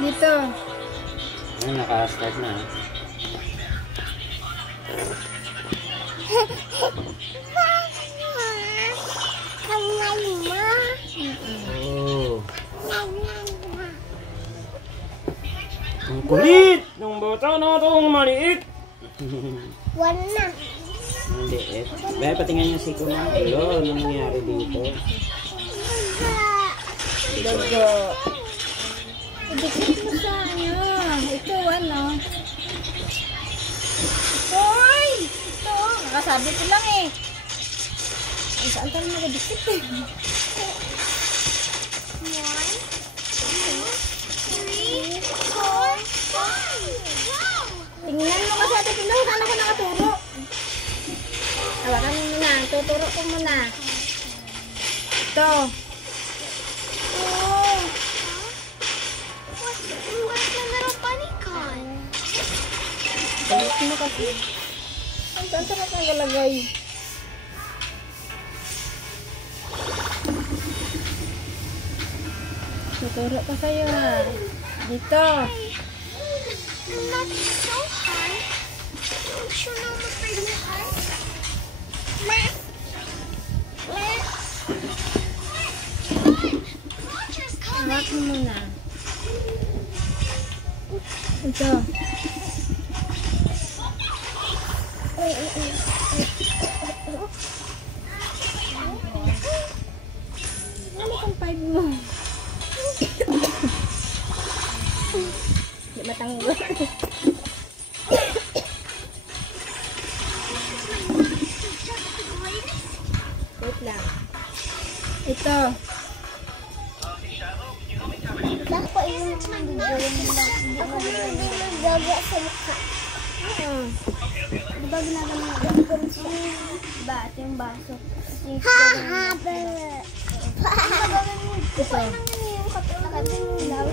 Dito. Ano, naka-start na. Oh. Ang kulit ng bata na itong maliit. Wala na. Ang liit. Baya patingnan niya si Kumang. Ano nangyari dito? Dago. Idikit mo sa ano. Ito ano. Hoy! Ito. Nakasabi ko lang eh. Ay, saan tayo nag-dikit eh? 1, 2, 3, 4, 5. Wow! Tingnan mo kasi ate Pilar. Saan ako nakaturo? Hawakan mo muna. Tuturo ko muna. Ito. Oh! Where's the little bunny gone? Galit mo kasi. Saan sarap ang galagay? Tuturo ko sa'yo ha. Dito. I'm not so high. Don't you know I'm afraid of heights? Roger's Hawak coming. mo muna. Ito. Ano kang 5 mo? Hindi matanggol. Wait lang. Ito. Ako yung ako yung nagdaga sa mukha. Diba ginagawa mo? Diba? Ito yung baso. Ha ha! Ito. Yung katulad ng ilaw.